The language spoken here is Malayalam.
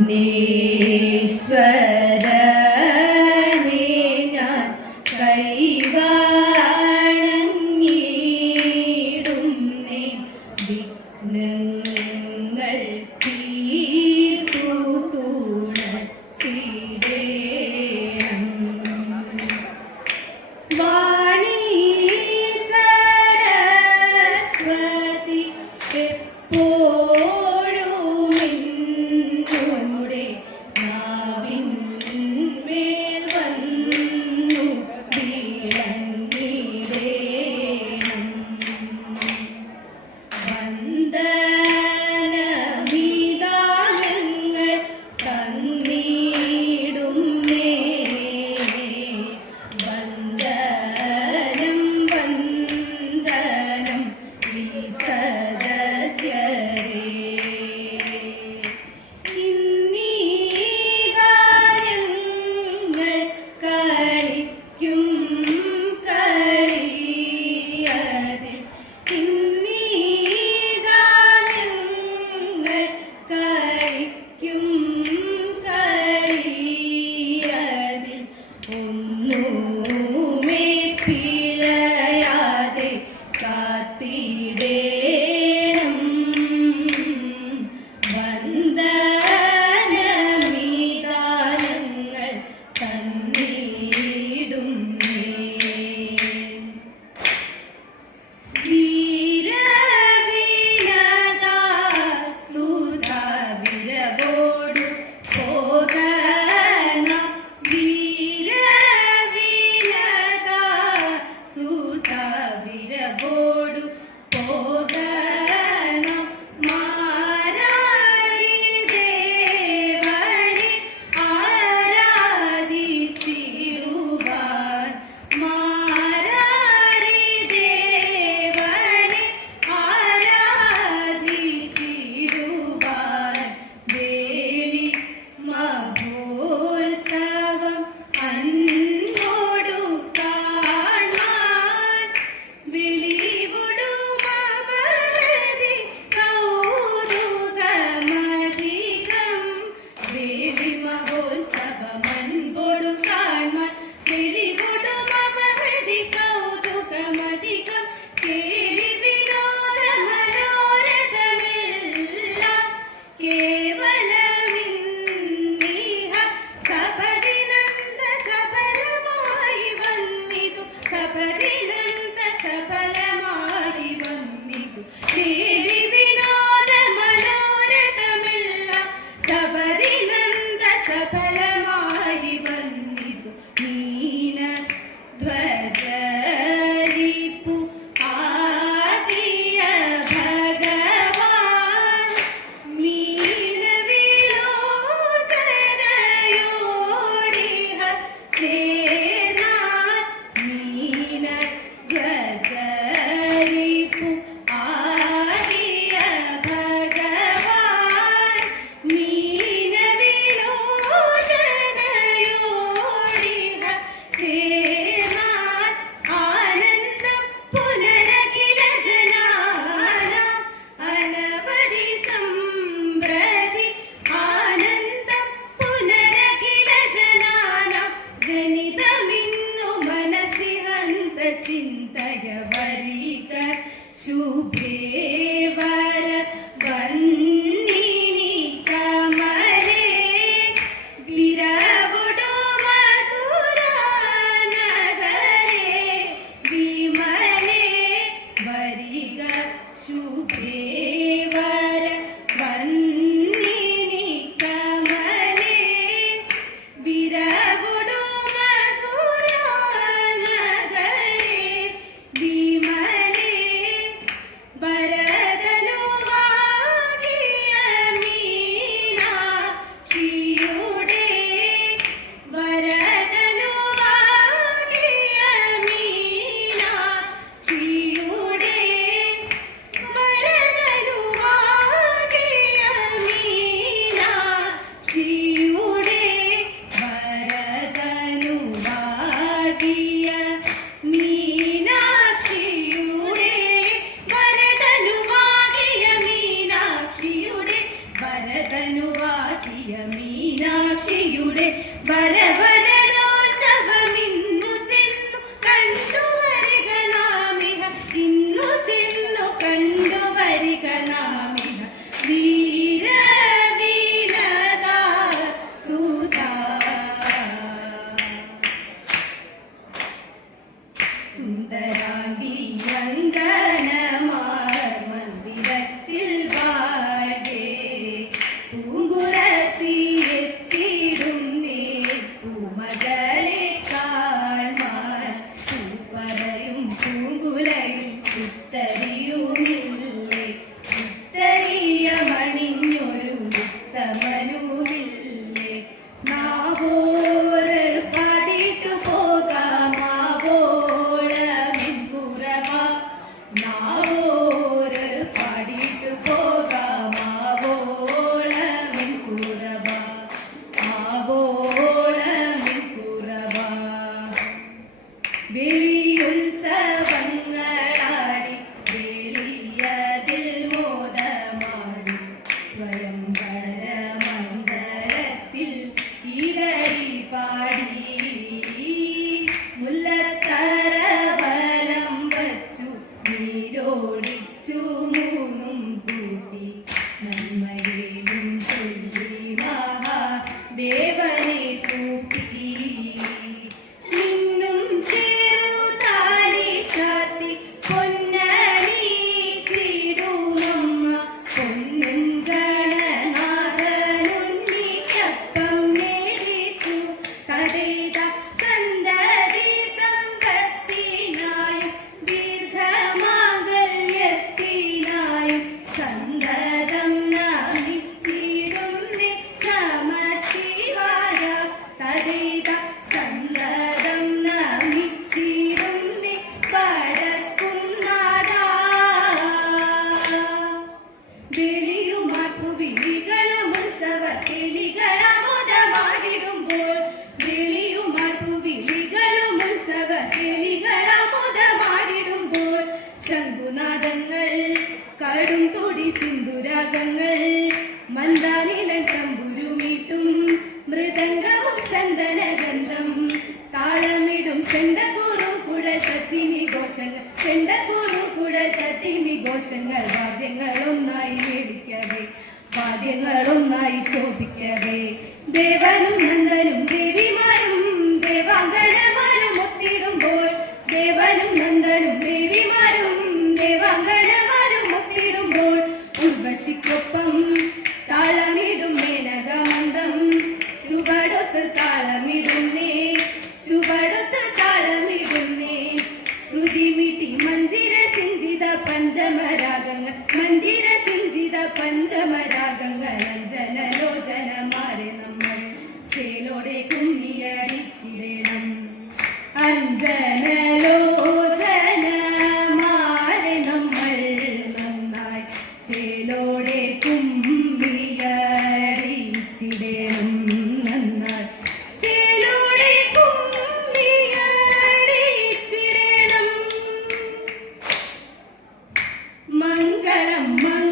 വിഘ്നേശ്വരനെ सदस्य रे 山 ദേവിയുടെ മഹാദേവനെ കൂപ്പി നിന്നും ചെറുതാലി ചാത്തി പൊന്നണി ചീടുമമ്മ. പൊന്നും ഗണനാഥനുണ്ണി ചപ്പം നേരിച്ചു തതേത സന്തതി വാദ്യങ്ങൾ ഒന്നായി ശോഭിക്കവേ. ദേവനും നന്ദനും ദേവിമാരും ദേവാങ്കനമാരും ഒത്തിടുമ്പോൾ ദേവനും നന്ദനും ദേവിമാരും ദേവാങ്കനമാരും ഒത്തിടുമ്പോൾ ഉർവശിക്കൊപ്പം താളമിടും മേനകമന്ദം ചുവടൊത്ത് താളമിടുന്നേ ചുവടൊത്ത് താളമിടുന്നേ. ശ്രുതിമിട്ടി മഞ്ജിര ശിഞ്ചിത ശിഞ്ചിത പഞ്ചമരാഗങ്ങൾ അഞ്ജനലോചനമാരെ നമ്മൾ ചേലോടെ കുമ്മിയടിച്ചിടണം. അഞ്ജനലോചനമാരെ നമ്മൾ നന്നായി ചേലോടെ കുമ്മിയടിച്ചിടണം. നന്നായി ചേലോടെ കുമ്മിയടിച്ചിടണം. മംഗളം മംഗളം